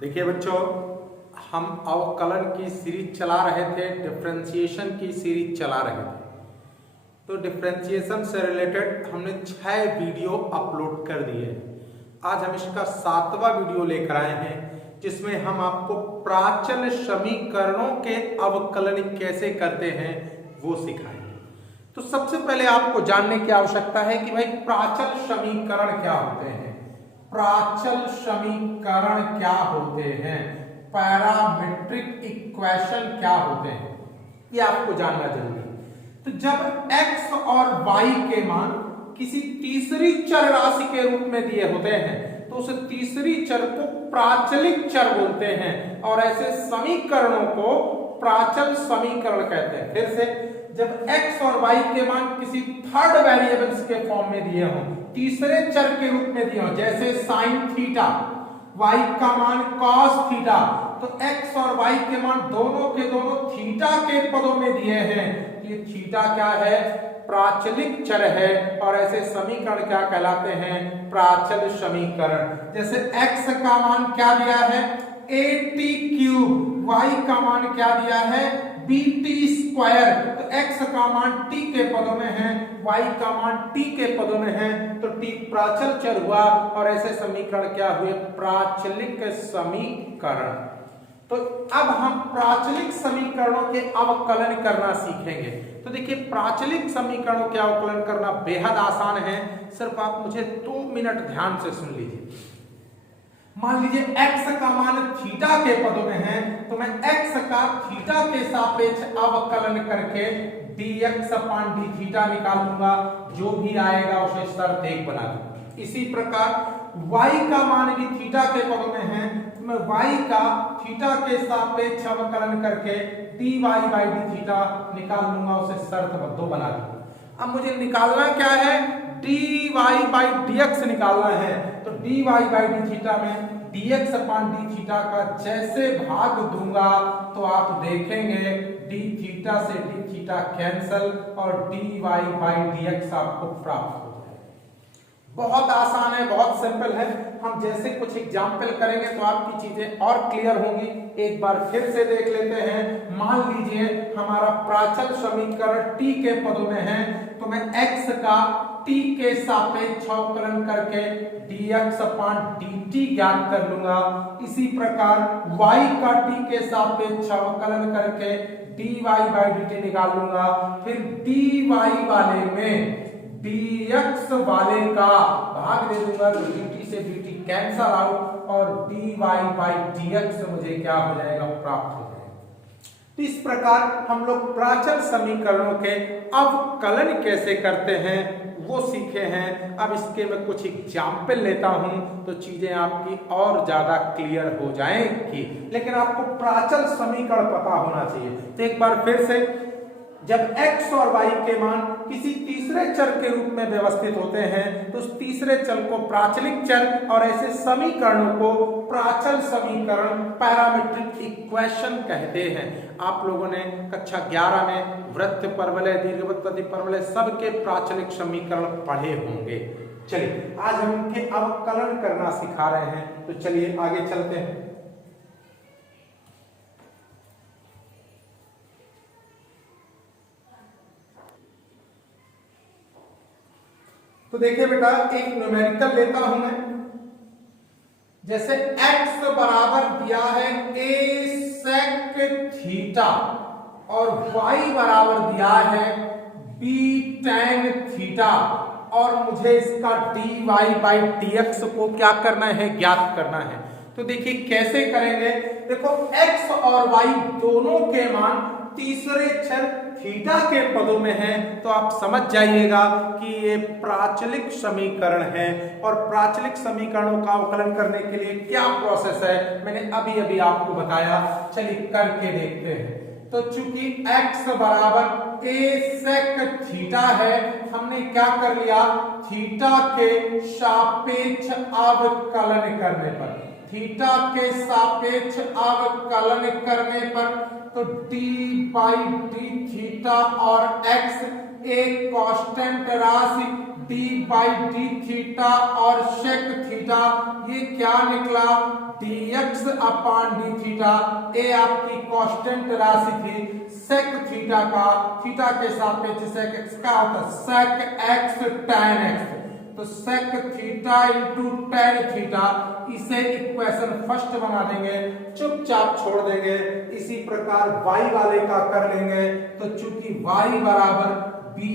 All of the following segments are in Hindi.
देखिए बच्चों, हम अवकलन की सीरीज चला रहे थे, डिफरेंशिएशन की सीरीज चला रहे थे। तो डिफरेंशिएशन से रिलेटेड हमने 6 वीडियो अपलोड कर दिए। आज हम इसका 7वां वीडियो लेकर आए हैं, जिसमें हम आपको प्राचल समीकरणों के अवकलन कैसे करते हैं वो सिखाएंगे। तो सबसे पहले आपको जानने की आवश्यकता है कि भाई प्राचल समीकरण क्या होते हैं। प्राचल समीकरण क्या होते हैं, पैरामीट्रिक इक्वेशन क्या होते हैं, ये आपको जानना जरूरी है। तो जब x और y के मान किसी तीसरी चर राशि के रूप में दिए होते हैं तो उस तीसरी चर को प्राचलिक चर बोलते हैं और ऐसे समीकरणों को प्राचल समीकरण कहते हैं। फिर से, जब x और y के मान किसी थर्ड वेरिएबल्स के फॉर्म में दिए हों, तीसरे चर के रूप में दिए हों, जैसे साइन थीटा, y का मान कॉस थीटा, तो x और y के मान दोनों के दोनों थीटा के पदों में दिए हैं। ये थीटा क्या है? प्राचलिक चर है और ऐसे समीकरण क्या कहलाते हैं? प्राचल समीकरण। जैसे x का मान क्या दिया है? at क्यूब, y का मान क्या दिया है? bt square. तो x का मान t के पदों में है, y का मान t के पदों में है, तो t प्राचल चर हुआ और ऐसे समीकरण क्या हुए? प्राचलिक समीकरण। तो अब हम प्राचलिक समीकरणों के अवकलन करना सीखेंगे। तो देखिए, प्राचलिक समीकरणों के अवकलन करना बेहद आसान है। सिर्फ आप मुझे 2 मिनट ध्यान से सुन लीजिए। मान लीजिए x का मान थीटा के पदों में है, तो मैं x का थीटा के सापेक्ष अवकलन करके dx अपान d थीटा निकाल लूंगा। जो भी आएगा उसे शर्त 1 बना दूंगा। इसी प्रकार y का मान भी थीटा के पदों में है, तो मैं y का थीटा के सापेक्ष अवकलन करके dy बाई d थीटा निकाल लूंगा, उसे शर्त 2 बना दूंगा। अब मुझे निकालना क्या है? dy बाई dx निकालना है। तो dy बाई d थीटा में dx अपान d थीटा का जैसे भाग दूंगा तो आप देखेंगे d थीटा से d थीटा कैंसल और dy बाई dx आपको प्राप्त हो जाएगा। बहुत आसान है, बहुत सिंपल है। हम जैसे कुछ एग्जाम्पल करेंगे तो आपकी चीजें और क्लियर होंगी। एक बार फिर से देख लेते हैं। मान लीजिए हमारा प्राचल समीकरण t के पदों में है, तो मैं x का t के सापेक्ष अवकलन करके dx अपान dt ज्ञात कर लूंगा। इसी प्रकार y का t के सापेक्ष अवकलन करके dy बाई dt निकाल लूंगा। फिर dy वाले में dx वाले का भाग दे दूंगा, तो dt से dt कैंसल आउट और dy बाई dx मुझे क्या हो जाएगा? प्राप्त हो जाएगा। तो इस प्रकार हम लोग प्राचल समीकरणों के अवकलन कैसे करते हैं वो सीखे हैं। अब इसके मैं कुछ एग्जाम्पल लेता हूं तो चीजें आपकी और ज्यादा क्लियर हो जाएंगी, लेकिन आपको प्राचल समीकरण पता होना चाहिए। तो एक बार फिर से, जब x और y के मान किसी तीसरे चर के रूप में व्यवस्थित होते हैं तो उस तीसरे चर को प्राचलिक चर और ऐसे समीकरणों को प्राचल समीकरण, पैरामीट्रिक इक्वेशन कहते हैं। आप लोगों ने कक्षा 11 में वृत्त परवलय, दीर्घवृत्त, प्रतिपरवलय सबके प्राचलिक समीकरण पढ़े होंगे। चलिए, आज हम इनके अवकलन करना सिखा रहे हैं, तो चलिए आगे चलते हैं। तो देखिए बेटा, एक न्यूमेरिकल लेता हूं मैं। जैसे x बराबर दिया है a sec थीटा और y बराबर दिया है b tan थीटा, और मुझे इसका dy बाई dx को क्या करना है? ज्ञात करना है। तो देखिए कैसे करेंगे। देखो, x और y दोनों के मान तीसरे चर थीटा के पदों में है, तो आप समझ जाइएगा कि ये प्राचलिक समीकरण है। और प्राचलिक समीकरणों का अवकलन करने के लिए क्या प्रोसेस है मैंने अभी अभी आपको बताया। चलिए करके देखते हैं। तो चूंकि x बराबर a sec थीटा है, हमने क्या कर लिया? थीटा के सापेक्ष अवकलन करने पर, थीटा के सापेक्ष अवकलन करने पर तो d बाई d थीटा और x एक कांस्टेंट राशि डी बाई डी थीटा और सेक थीटा, ये क्या निकला dx अपॉन डी थीटा। ए आपकी कांस्टेंट राशि थी, सेक थीटा का थीटा के सापेक्ष सेक एक्स का होता है सेक एक्स tan एक्स, तो sec theta into tan theta, इसे इक्वेशन फर्स्ट बना देंगे, चुपचाप छोड़ देंगे। इसी प्रकार y वाले का कर लेंगे, तो चूंकि y बराबर b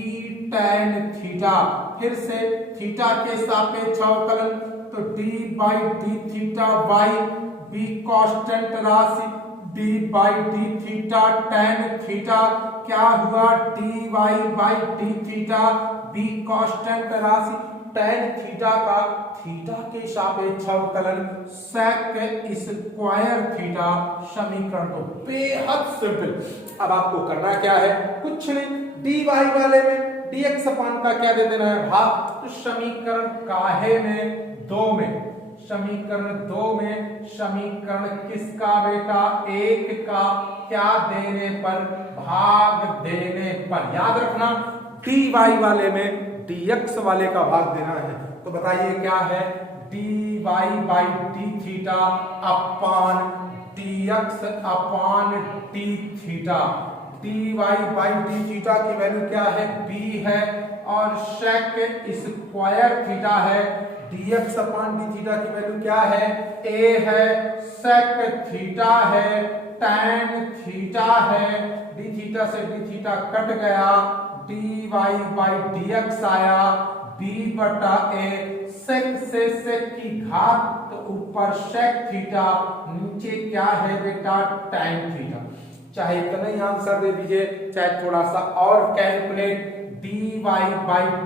tan थीटा, फिर से थीटा के सापेक्ष अवकलन, तो d by D theta y, b constant राशि, d by D theta tan theta, क्या हुआ dy by D theta, b constant राशि tan थीटा का थीटा के सापेक्ष अवकलन sec स्क्वायर थीटा। समीकरण तो बेहद सिंपल। अब आपको करना क्या है, कुछ नहीं, dy वाले में dx अपान का क्या दे देना है भाग, तो समीकरण काहे में 2 में, समीकरण 2 में, समीकरण किसका बेटा 1 का, क्या देने पर भाग देने पर, याद रखना dy वाले में dx वाले का भाग देना है। तो बताइए क्या है, dy by D theta upon dx upon D theta, dy by D theta की वैल्यू क्या है b है, और सेक स्क्वायर थीटा है, dx अपान डी थीटा की वैल्यू क्या है a है, सेक थीटा है, tan थीटा है, डी थीटा से डी थीटा कट गया, dy बाई dx आया, b बटा a, सेक से सेक की घात, तो ऊपर सेक थीटा, नीचे क्या है बेटा tan थीटा। चाहे इतना ही आंसर दे दीजिए, चाहे थोड़ा सा और कैलकुलेट, dy बाई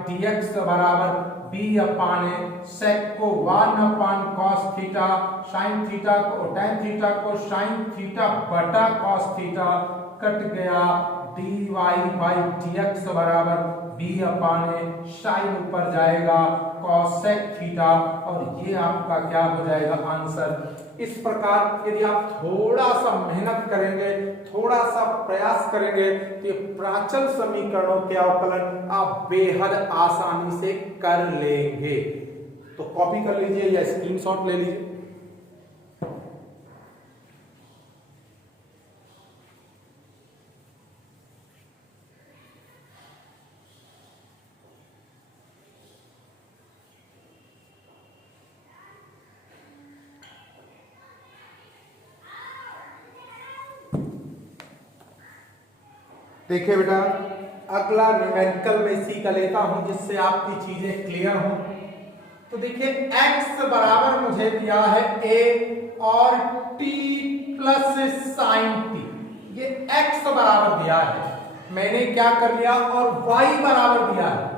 dx बराबर b अपान ए, सेक को 1 अपान cos थीटा, sin थीटा को tan थीटा को sin थीटा बटा cos थीटा, कट गया, dy बाई dx बराबर b अपान ए, sin ऊपर जाएगा cosec थीटा, और ये आपका क्या हो जाएगा आंसर। इस प्रकार यदि आप थोड़ा सा मेहनत करेंगे, थोड़ा सा प्रयास करेंगे, तो ये प्राचल समीकरणों के अवकलन आप बेहद आसानी से कर लेंगे। तो कॉपी कर लीजिए या स्क्रीनशॉट ले लीजिए। देखिए बेटा, अगला न्यूमेरिकल में इसी का लेता हूं जिससे आपकी चीजें क्लियर हो। तो देखिए x बराबर मुझे दिया है a और t प्लस साइन t, ये x बराबर दिया है, मैंने क्या कर लिया, और y बराबर दिया है,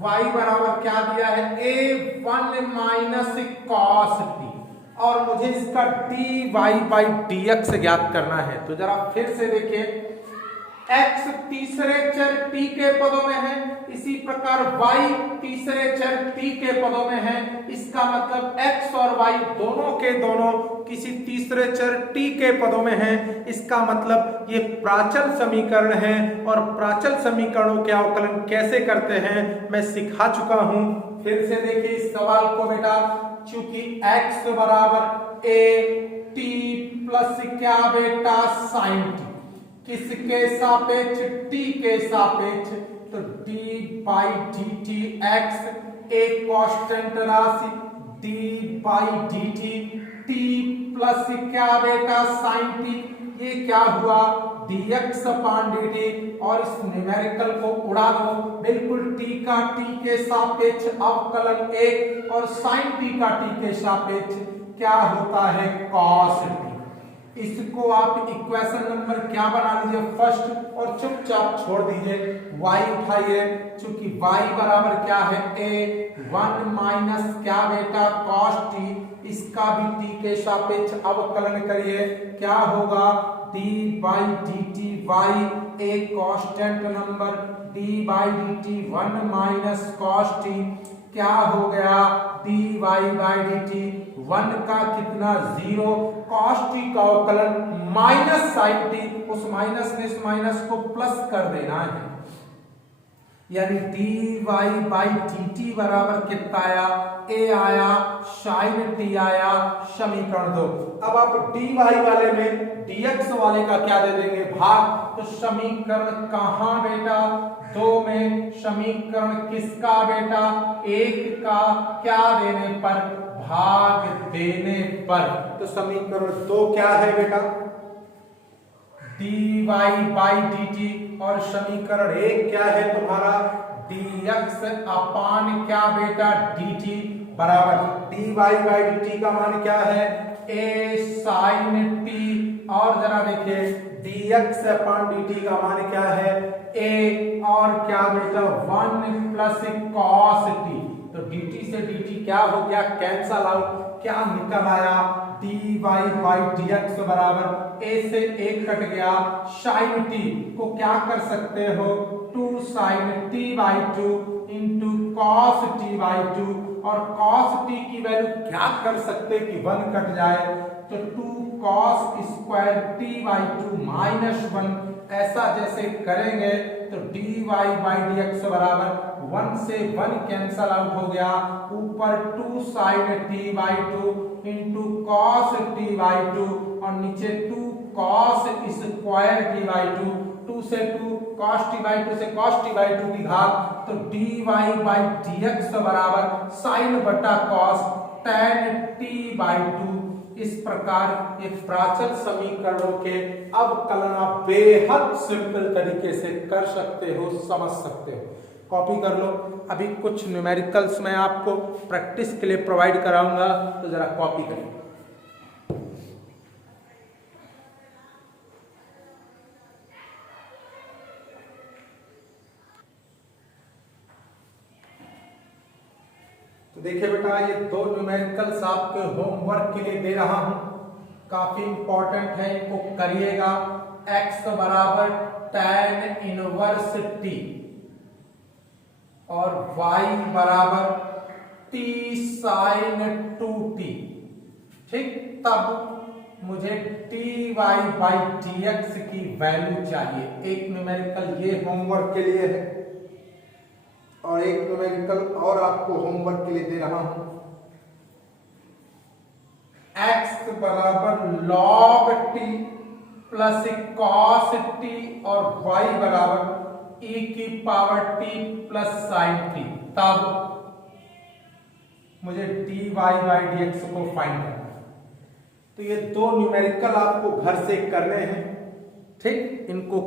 y बराबर क्या दिया है a1 माइनस cos t, और मुझे इसका dy बाई dx ज्ञात करना है। तो जरा फिर से देखिए, x तीसरे चर t के पदों में है, इसी प्रकार y तीसरे चर t के पदों में है, इसका मतलब x और y दोनों के दोनों किसी तीसरे चर t के पदों में है। इसका मतलब ये प्राचल समीकरण है, और प्राचल समीकरणों के अवकलन कैसे करते हैं मैं सिखा चुका हूं। फिर से देखिए इस सवाल को बेटा, चूंकि x बराबर a t प्लस क्या बेटा साइन t, किसके सापेक्ष t के सापेक्ष, तो d by D T x एक कांस्टेंट राशि, d by D T, t plus क्या बेटा साइन t, ये क्या हुआ dx अपान dt, और इस न्यूमेरिकल को उड़ा दो, बिल्कुल t का t के सापेक्ष अवकलन 1 और sin t का t के सापेक्ष क्या होता है cos t। इसको आप इक्वेशन नंबर क्या बना लीजिए फर्स्ट, और चुपचाप छोड़ दीजिए, y उठाइए, चूंकि y बराबर क्या है a1 माइनस क्या बेटा cos t, इसका भी t के सापेक्ष अवकलन करिए, क्या होगा d by D T y एक constant number, d by D T 1 minus cos t, क्या हो गया dy बाई डी टी 1 का कितना 0, cos t का अवकलन माइनस sin t, उस माइनस ने इस माइनस को प्लस कर देना है। यानी dy बाई dt बराबर कितना आया, a आया, sin t आया, समीकरण 2। अब आप dy वाले में dx वाले का क्या दे देंगे, भाग। तो समीकरण कहां बेटा, 2 में। समीकरण किसका बेटा, 1 का, क्या देने पर, भाग देने पर। तो समीकरण 2 क्या है बेटा, dy बाई dt, और समीकरण 1 क्या है तुम्हारा, dx अपान क्या बेटा, dt बराबर dy बाई dt का मान क्या है, a sin t, और जरा देखिए dx अपान dt का मान क्या है, a, और क्या बेटा 1 प्लस cos t। तो dt से dt क्या हो गया, कैंसल आउट, क्या निकल आया, dy बाई dx बराबर a से 1 कट गया, sin t को क्या कर सकते हो, 2 sin t by 2 into cos t by 2, और cos t की वैल्यू क्या कर सकते कि 1 कट जाए, तो 2 cos square t by 2 minus 1। ऐसा जैसे करेंगे तो dy बाई dx बराबर 1 से 1 कैंसल आउट हो गया, ऊपर 2 sin t by 2 into cos t by 2, और नीचे 2 cos स्क्वायर t बाई 2, 2 से 2 cos t बाई 2 से cos t बाई 2 की घात, तो dy बाई dx बराबर sin बटा cos tan t बाई 2। इस प्रकार ये प्राचल समीकरणों के अवकलन आप बेहद सिंपल तरीके से कर सकते हो, समझ सकते हो। कॉपी कर लो। अभी कुछ न्यूमेरिकल्स मैं आपको प्रैक्टिस के लिए प्रोवाइड कराऊंगा, तो जरा कॉपी करें। तो देखिए बेटा, ये 2 न्यूमेरिकल्स आपके होमवर्क के लिए दे रहा हूं, काफी इंपॉर्टेंट है, इनको करिएगा। x बराबर tan इनवर्स t और y बराबर t sin 2t, ठीक। तब मुझे dy बाई dx की वैल्यू चाहिए। एक न्यूमेरिकल ये होमवर्क के लिए है, और एक न्यूमेरिकल और आपको होमवर्क के लिए दे रहा हूं। x बराबर log t plus cos t, और y बराबर e की power t plus sin t। तब मुझे dy बाई dx को फाइंड करना है। तो ये 2 न्यूमेरिकल आपको घर से करने हैं, ठीक। इनको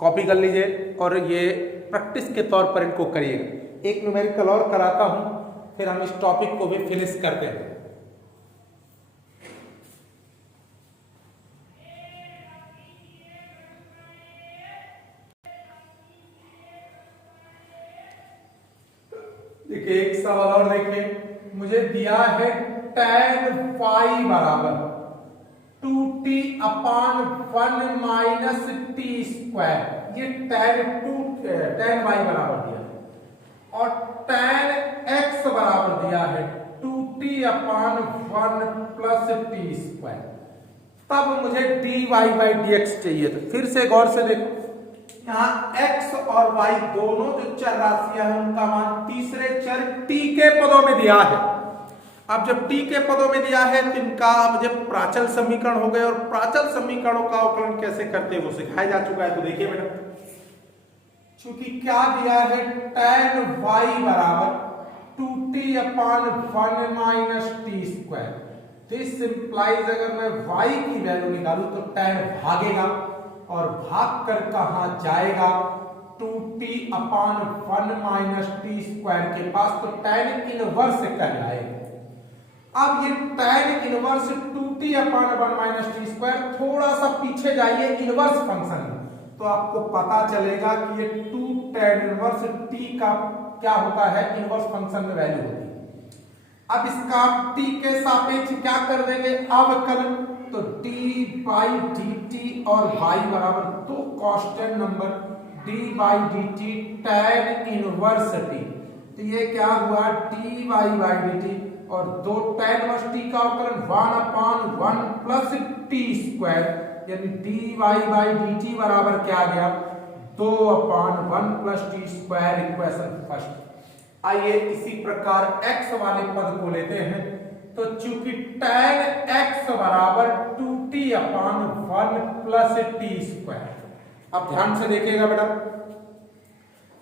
कॉपी कर लीजिए और ये प्रैक्टिस के तौर पर इनको करिएगा। एक न्यूमेरिकल और कराता हूं, फिर हम इस टॉपिक को भी फिनिश करते हैं। देखिए एक सवाल और देखिए, मुझे दिया है tan फाई बराबर 2t अपान 1 माइनस टी स्क्वायर। ये tan y बराबर दिया है, और tan x बराबर दिया है 2t अपान 1 प्लस टी स्क्वायर। तब मुझे dy बाई dx चाहिए। तो फिर से गौर से देखो, यहाँ x और y दोनों जो चर राशियां हैं उनका मान तीसरे चर t के पदों में दिया है। अब जब t के पदों में दिया है तो इनका मुझे प्राचल समीकरण हो गए, और प्राचल समीकरणों का अवकलन कैसे करते हैं वो सिखाया जा चुका है। तो देखिए बेटा, चूंकि क्या दिया है tan y बराबर 2t upon 1 minus T square. This implies अगर मैं y की वैल्यू निकालूं तो tan भागेगा, और भाग कर कहा जाएगा 2t अपान 1 माइनस टी स्क्वायर के पास, तो tan इनवर्स कहलाएगा। अब ये tan इनवर्स 2t अपान 1 माइनस टी स्क्वायर, थोड़ा सा पीछे जाइए इनवर्स फंक्शन में, तो आपको पता चलेगा कि ये 2 tan इनवर्स t का क्या होता है, इनवर्स फंक्शन में वैल्यू होती है। अब इसका t के सापेक्ष क्या कर देंगे, अवकलन। तो d बाई dt और y बराबर 2 constant number d by dt tan inverse t। तो ये क्या हुआ, dy बाई dt, और 2 tan इनवर्स t का अवकलन 1 अपान 1 प्लस टी स्क्वायर, यानी dy बाई dt बराबर क्या आ गया, 2/1+t² इक्वेशन फर्स्ट। आइए इसी प्रकार x वाले पद को लेते हैं। तो चूंकि tan x बराबर 2t/1+t²। अब ध्यान से देखिएगा बेटा,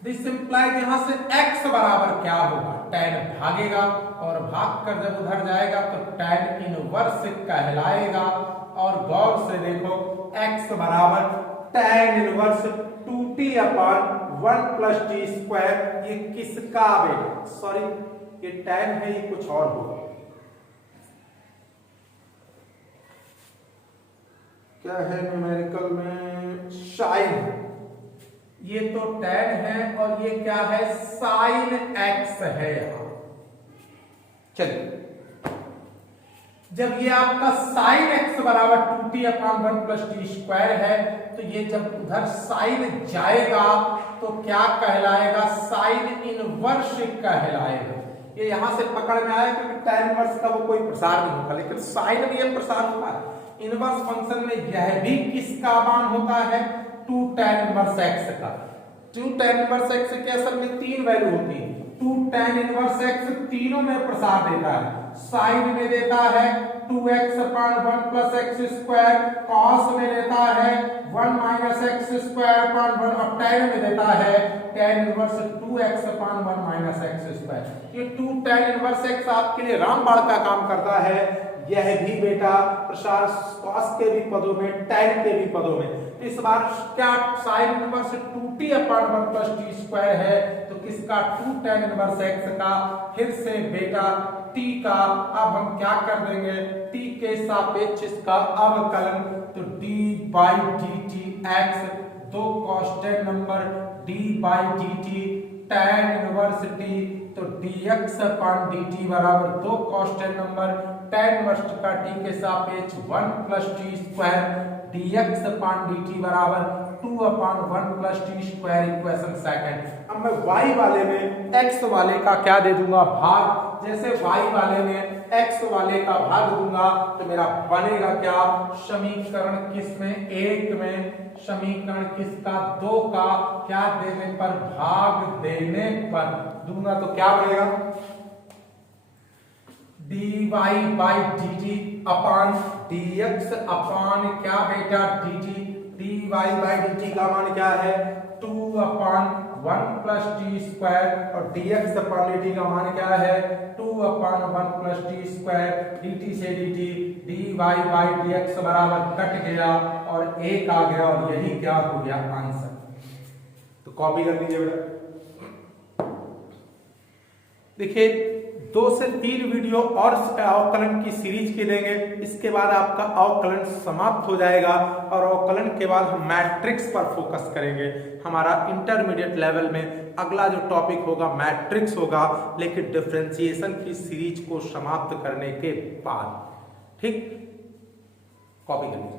दिस इंप्लाइज यहां से x बराबर क्या होगा, tan भागेगा और भाग कर जब उधर जाएगा तो tan इनवर्स कहलाएगा। और गौर से देखो x बराबर tan इनवर्स 2t/1+t²। ये किसका बेटा, सॉरी ये tan है, ये कुछ और होगा, क्या है न्यूमेरिकल में, साइन। ये तो tan है और ये क्या है, sin x है यहां। चलिए, जब ये आपका sin x बराबर 2t/1+t² है तो ये जब उधर sin जाएगा तो क्या कहलाएगा, sin इनवर्स कहलाएगा। ये यहां से पकड़ में आया क्योंकि tan इनवर्स का वो कोई प्रसार नहीं होगा, लेकिन sin में ये प्रसार होता है। इनवर्स फंक्शन में यह भी किसका मान होता है, 2 tan इनवर्स x का। 2 tan इनवर्स x के असल में 3 वैल्यू होती है। 2 tan इनवर्स x तीनों में प्रसार देता है, साइन में देता है 2x/1+x², कॉस में देता है 1-x²/1, और tan में देता है tan इनवर्स 2x/1 - x²। ये 2 tan इनवर्स x आपके लिए रामबाण का काम करता है। यह भी बेटा प्रसार cos के भी पदों में, tan के भी पदों में। इस बार क्या sin इनवर्स 2t/1+t² है तो किसका, 2 tan इनवर्स x का। फिर से बेटा t का अब हम क्या कर देंगे, t के सापेक्ष इसका अवकलन, तो d/dt x, दो constant number d/dt tan inverse t, तो dx/dt बराबर दो कांस्टेंट नंबर tan इनवर्स का t के सापेक्ष 1+t² dx/dt बराबर 2/1+t² इक्वेशन सेकंड। अब मैं y वाले में x वाले का क्या दे दूंगा, भाग। जैसे y वाले में x वाले का भाग दूंगा तो मेरा बनेगा क्या, समीकरण किसमें, 1 में, समीकरण किसका, 2 का, क्या देने पर, भाग देने पर दूंगा तो क्या बनेगा, dy/dt अपान dx अपान क्या बेटा dt। dy/dt का मान क्या है, 2/1+t² और dx/dt का मान क्या है, 2/1+t²। dt से dt dy/dx बराबर कट गया और 1 आ गया और यही क्या हो गया आंसर। तो कॉपी कर लीजिए बेटा। देखिए 2 से 3 वीडियो और अवकलन की सीरीज के लेंगे, इसके बाद आपका अवकलन समाप्त हो जाएगा और अवकलन के बाद हम मैट्रिक्स पर फोकस करेंगे। हमारा इंटरमीडिएट लेवल में अगला जो टॉपिक होगा मैट्रिक्स होगा, लेकिन डिफरेंशिएशन की सीरीज को समाप्त करने के बाद। ठीक, कॉपी कर लीजिए।